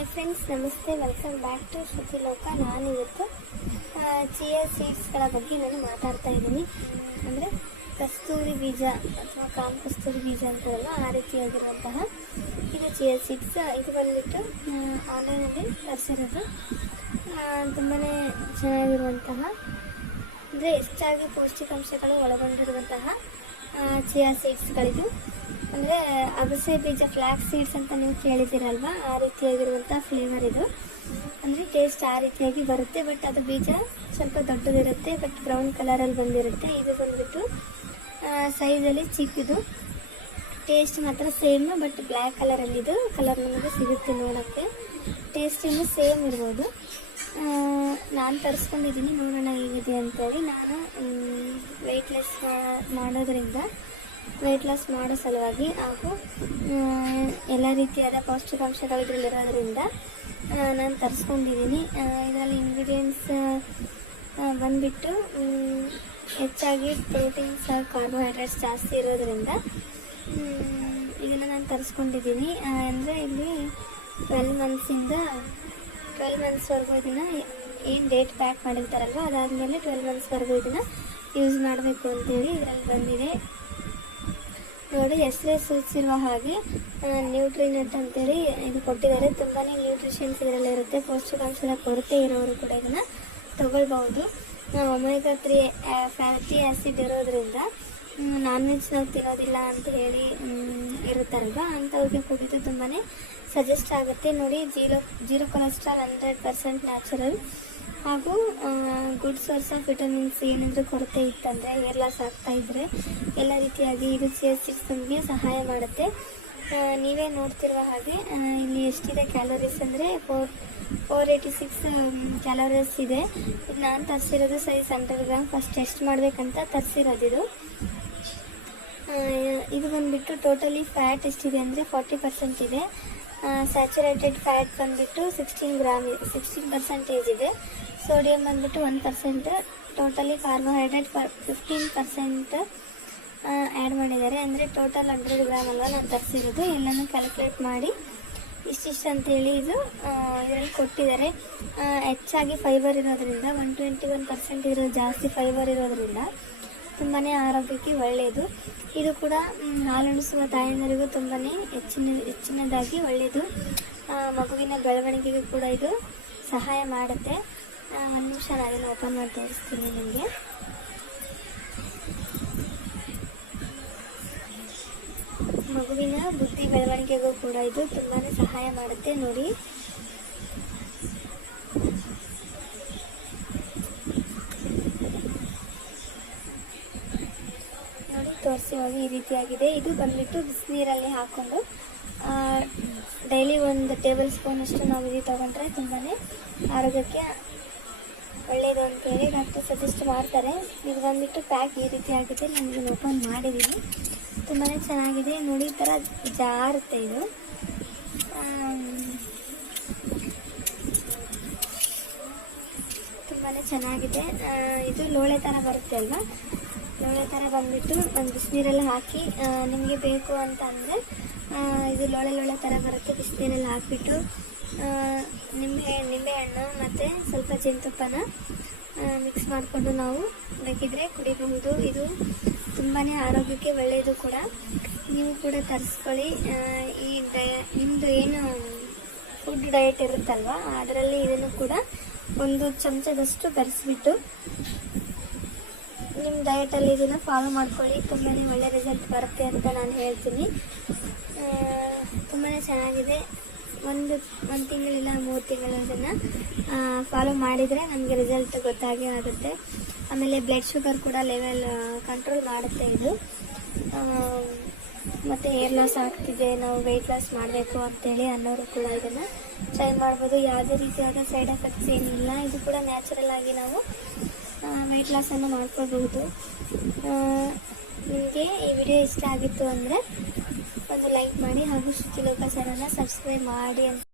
Hi friends, ನಮಸ್ತೆ. Welcome back to ಶ್ರುತಿಲೋಕ. ನಾನಿವತ್ತು ಚಿಯಾ ಸೀಡ್ಸ್ಗಳ ಬಗ್ಗೆ ನಾನು ಮಾತಾಡ್ತಾ ಇದ್ದೀನಿ. ಅಂದರೆ ಕಸ್ತೂರಿ ಬೀಜ ಅಥವಾ ಕಾಮ್ ಕಸ್ತೂರಿ ಬೀಜ ಅಂತಾರಲ್ಲ, ಆ ರೀತಿಯಾಗಿರುವಂತಹ ಇದು ಚಿಯಾ ಸೀಡ್ಸ್. ಇದು ಬಂದುಬಿಟ್ಟು ಆನ್ಲೈನಲ್ಲಿ ತರಿಸಿರೋದು. ತುಂಬಾ ಚೆನ್ನಾಗಿರುವಂತಹ, ಅಂದರೆ ಹೆಚ್ಚಾಗಿ ಪೌಷ್ಟಿಕಾಂಶಗಳು ಒಳಗೊಂಡಿರುವಂತಹ ಚಿಯಾ ಸೀಡ್ಸ್ಗಳಿದು. ಅಂದರೆ ಅಗಸೆ ಬೀಜ, ಫ್ಲ್ಯಾಕ್ಸ್ ಸೀಡ್ಸ್ ಅಂತ ನೀವು ಕೇಳಿದ್ದೀರಲ್ವ, ಆ ರೀತಿಯಾಗಿರುವಂಥ ಫ್ಲೇವರ್ ಇದು. ಅಂದರೆ ಟೇಸ್ಟ್ ಆ ರೀತಿಯಾಗಿ ಬರುತ್ತೆ, ಬಟ್ ಅದು ಬೀಜ ಸ್ವಲ್ಪ ದೊಡ್ಡದಿರುತ್ತೆ, ಬಟ್ ಬ್ರೌನ್ ಕಲರಲ್ಲಿ ಬಂದಿರುತ್ತೆ. ಇದು ಬಂದುಬಿಟ್ಟು ಸೈಜಲ್ಲಿ ಚಿಕ್ಕದು, ಟೇಸ್ಟ್ ಮಾತ್ರ ಸೇಮ್, ಬಟ್ ಬ್ಲ್ಯಾಕ್ ಕಲರಲ್ಲಿದು ಕಲರ್ ನಮಗೆ ಸಿಗುತ್ತೆ ನೋಡೋಕ್ಕೆ. ಟೇಸ್ಟ್ ಇನ್ನೂ ಸೇಮ್ ಇರ್ಬೋದು. ನಾನು ತರಿಸ್ಕೊಂಡಿದ್ದೀನಿ, ನೋಡೋಣ ಹೇಗಿದೆ ಅಂತೇಳಿ. ನಾನು ವೆಯ್ಟ್ ಲಾಸ್ ಮಾಡೋ ಸಲುವಾಗಿ ಹಾಗೂ ಎಲ್ಲ ರೀತಿಯಾದ ಪೌಷ್ಟಿಕಾಂಶಗಳು ಇದರಲ್ಲಿರೋದ್ರಿಂದ ನಾನು ತರಿಸ್ಕೊಂಡಿದ್ದೀನಿ. ಇದರಲ್ಲಿ ಇಂಗ್ರೀಡಿಯೆಂಟ್ಸ್ ಬಂದುಬಿಟ್ಟು ಹೆಚ್ಚಾಗಿ ಪ್ರೋಟೀನ್ಸ್, ಕಾರ್ಬೋಹೈಡ್ರೇಟ್ಸ್ ಜಾಸ್ತಿ ಇರೋದ್ರಿಂದ ಇದನ್ನು ನಾನು ತರಿಸ್ಕೊಂಡಿದ್ದೀನಿ. ಅಂದರೆ ಇಲ್ಲಿ 12 ಮಂತ್ಸ್ವರೆಗೂ ಇದನ್ನು ಏನು ಡೇಟ್ ಪ್ಯಾಕ್ ಮಾಡಿರ್ತಾರಲ್ವ, ಅದಾದಮೇಲೆ 12 ಮಂತ್ಸ್ವರೆಗೂ ಇದನ್ನು ಯೂಸ್ ಮಾಡಬೇಕು ಅಂತೇಳಿ ಇದರಲ್ಲಿ ಬಂದಿದೆ. ನೋಡಿ, ಹೆಸರೇ ಸೂಚಿಸಿರುವ ಹಾಗೆ ನ್ಯೂಟ್ರಿನೆಂಟ್ ಅಂತೇಳಿ ಇದು ಕೊಟ್ಟಿದ್ದಾರೆ. ತುಂಬಾ ನ್ಯೂಟ್ರಿಷನ್ಸ್ ಇದರಲ್ಲಿರುತ್ತೆ. ಪೌಷ್ಟಿಕಾಂಶದ ಕೊರತೆ ಇರೋರು ಕೂಡ ಇದನ್ನು ತಗೊಳ್ಬಹುದು. ಒಮೆಗಾ 3 ಫ್ಯಾಟಿ ಆ್ಯಸಿಡ್ ಇರೋದ್ರಿಂದ ನಾನ್ ವೆಜ್ ನಾವು ತಿನ್ನೋದಿಲ್ಲ ಅಂತ ಹೇಳಿ ಇರುತ್ತಲ್ವ, ಅಂಥವ್ರಿಗೆ ಕೂಡ ಇದು ತುಂಬಾ ಸಜೆಸ್ಟ್ ಆಗುತ್ತೆ. ನೋಡಿ, ಜೀರೋ ಕೊಲೆಸ್ಟ್ರಾಲ್, 100% ನ್ಯಾಚುರಲ್ ಹಾಗೂ ಗುಡ್ ಸೋರ್ಸ್ ಆಫ್ ವಿಟಮಿನ್ಸ್. ಏನಾದರೂ ಕೊರತೆ ಇತ್ತಂದರೆ, ಹೇರ್ ಲಾಸ್ ಆಗ್ತಾ ಇದ್ದರೆ ಎಲ್ಲ ರೀತಿಯಾಗಿ ಇದು ಚಿಯಾ ಸೀಡ್ಸ್ ನಮಗೆ ಸಹಾಯ ಮಾಡುತ್ತೆ. ನೀವೇ ನೋಡ್ತಿರುವ ಹಾಗೆ ಇಲ್ಲಿ ಎಷ್ಟಿದೆ ಕ್ಯಾಲೋರೀಸ್ ಅಂದರೆ 486 ಕ್ಯಾಲೋರೀಸ್ ಇದೆ. ಇದು ನಾನು ತರಿಸಿರೋದು ಸೈಜ್ 100 ಗ್ರಾಮ್. ಫಸ್ಟ್ ಟೆಸ್ಟ್ ಮಾಡಬೇಕಂತ ತರಿಸಿರೋದು ಇದು ಬಂದುಬಿಟ್ಟು ಟೋಟಲಿ ಫ್ಯಾಟ್ ಎಷ್ಟಿದೆ ಅಂದರೆ 40% ಇದೆ. ಸ್ಯಾಚುರೇಟೆಡ್ ಫ್ಯಾಟ್ ಬಂದುಬಿಟ್ಟು 16% ಇದೆ. ಸೋಡಿಯಂ ಬಂದುಬಿಟ್ಟು 1%. ಟೋಟಲಿ ಕಾರ್ಬೋಹೈಡ್ರೇಟ್ 15% ಆ್ಯಡ್ ಮಾಡಿದ್ದಾರೆ. ಅಂದರೆ ಟೋಟಲ್ 100 ಗ್ರಾಮ್ ಅಲ್ವಾ ನಾನು ತರಿಸಿರೋದು. ಎಲ್ಲನೂ ಕ್ಯಾಲ್ಕುಲೇಟ್ ಮಾಡಿ ಇಷ್ಟಿಷ್ಟು ಅಂತೇಳಿ ಇದರಲ್ಲಿ ಕೊಟ್ಟಿದ್ದಾರೆ. ಹೆಚ್ಚಾಗಿ ಫೈಬರ್ ಇರೋದ್ರಿಂದ 121% ಜಾಸ್ತಿ ಫೈಬರ್ ಇರೋದ್ರಿಂದ ತುಂಬಾ ಆರೋಗ್ಯಕ್ಕೆ ಒಳ್ಳೆಯದು. ಇದು ಕೂಡ ಹಾಲುಣಿಸುವ ತಾಯಂದಿರಿಗೂ ತುಂಬಾ ಹೆಚ್ಚಿನದಾಗಿ ಒಳ್ಳೆಯದು. ಮಗುವಿನ ಬೆಳವಣಿಗೆಗೂ ಕೂಡ ಇದು ಸಹಾಯ ಮಾಡುತ್ತೆ. ಒಂದು ನಿಮಿಷ ನಾನು ಓಪನ್ ಮಾಡಿ ತೋರಿಸ್ತೀನಿ ನಿಮಗೆ. ಮಗುವಿನ ಬುದ್ಧಿ ಬೆಳವಣಿಗೆಗೂ ಕೂಡ ಇದು ತುಂಬಾ ಸಹಾಯ ಮಾಡುತ್ತೆ. ನೋಡಿ, ತೋರಿಸುವಾಗ ಈ ರೀತಿಯಾಗಿದೆ. ಇದು ಬಂದುಬಿಟ್ಟು ಬಿಸಿನೀರಲ್ಲಿ ಹಾಕ್ಕೊಂಡು ಡೈಲಿ 1 ಟೇಬಲ್ ಸ್ಪೂನಷ್ಟು ನಾವು ಇದು ತೊಗೊಂಡ್ರೆ ತುಂಬಾ ಆರೋಗ್ಯಕ್ಕೆ ಒಳ್ಳೆಯದು ಅಂತೇಳಿ ಡಾಕ್ಟರ್ ಸಜೆಸ್ಟ್ ಮಾಡ್ತಾರೆ. ಇದು ಬಂದುಬಿಟ್ಟು ಪ್ಯಾಕ್ ಈ ರೀತಿಯಾಗಿದೆ. ನಾನು ಇದನ್ನು ಓಪನ್ ಮಾಡಿದ್ದೀನಿ. ತುಂಬಾ ಚೆನ್ನಾಗಿದೆ. ನೋಡಿ, ಈ ಥರ ಜಾರುತ್ತೆ. ಇದು ತುಂಬಾ ಚೆನ್ನಾಗಿದೆ. ಇದು ಲೋಳೆ ಥರ ಬರುತ್ತೆ ಅಲ್ವಾ, ಲೋಳೆ ಥರ ಬಂದುಬಿಟ್ಟು ಒಂದು ಬಿಸಿನೀರಲ್ಲಿ ಹಾಕಿ ನಿಮಗೆ ಬೇಕು ಅಂತ ಅಂದರೆ ಇದು ಲೋಳೆ ಥರ ಬರುತ್ತೆ. ಬಿಸಿನೀರಲ್ಲಿ ಹಾಕಿಬಿಟ್ಟು ನಿಂಬೆಹಣ್ಣು ಮತ್ತು ಸ್ವಲ್ಪ ಜೇನುತುಪ್ಪನ ಮಿಕ್ಸ್ ಮಾಡಿಕೊಂಡು ನಾವು ಬೇಕಿದ್ರೆ ಕುಡಿಬಹುದು. ಇದು ತುಂಬಾ ಆರೋಗ್ಯಕ್ಕೆ ಒಳ್ಳೆಯದು ಕೂಡ. ನೀವು ಕೂಡ ತರಿಸ್ಕೊಳ್ಳಿ. ನಿಮ್ಮದು ಏನು ಫುಡ್ ಡಯಟ್ ಇರುತ್ತಲ್ವ, ಅದರಲ್ಲಿ ಇದನ್ನು ಕೂಡ 1 ಚಮಚದಷ್ಟು ಬೆರೆಸ್ಬಿಟ್ಟು ನಿಮ್ಮ ಡಯಟಲ್ಲಿ ಇದನ್ನು ಫಾಲೋ ಮಾಡ್ಕೊಳ್ಳಿ. ತುಂಬಾ ಒಳ್ಳೆ ರಿಸಲ್ಟ್ ಬರುತ್ತೆ ಅಂತ ನಾನು ಹೇಳ್ತೀನಿ. ತುಂಬಾ ಚೆನ್ನಾಗಿದೆ. ಒಂದು ತಿಂಗಳಿಲ್ಲ 3 ತಿಂಗಳು ಇದನ್ನು ಫಾಲೋ ಮಾಡಿದರೆ ನಮಗೆ ರಿಸಲ್ಟ್ ಗೊತ್ತಾಗೇ ಆಗುತ್ತೆ. ಆಮೇಲೆ ಬ್ಲಡ್ ಶುಗರ್ ಕೂಡ ಲೆವೆಲ್ ಕಂಟ್ರೋಲ್ ಮಾಡುತ್ತೆ ಇದು. ಮತ್ತು ಹೇರ್ ಲಾಸ್ ಆಗ್ತಿದೆ, ನಾವು ವೆಯ್ಟ್ ಲಾಸ್ ಮಾಡಬೇಕು ಅಂತೇಳಿ ಅನ್ನೋರು ಕೂಡ ಇದನ್ನು ಟ್ರೈ ಮಾಡ್ಬೋದು. ಯಾವುದೇ ರೀತಿಯಾದ ಸೈಡ್ ಎಫೆಕ್ಟ್ಸ್ ಏನಿಲ್ಲ. ಇದು ಕೂಡ ನ್ಯಾಚುರಲ್ ಆಗಿ ನಾವು ವೆಯ್ಟ್ ಲಾಸನ್ನು ಮಾಡ್ಕೊಳ್ಬಹುದು. ನಿಮಗೆ ಈ ವಿಡಿಯೋ ಇಷ್ಟ ಆಗಿತ್ತು ಅಂದರೆ ಒಂದು ಲೈಕ್ ಮಾಡಿ ಹಾಗೂ ಶ್ರುತಿಲೋಕ ಚಾನಲ್ನ ಸಬ್ಸ್ಕ್ರೈಬ್ ಮಾಡಿ ಅಂತ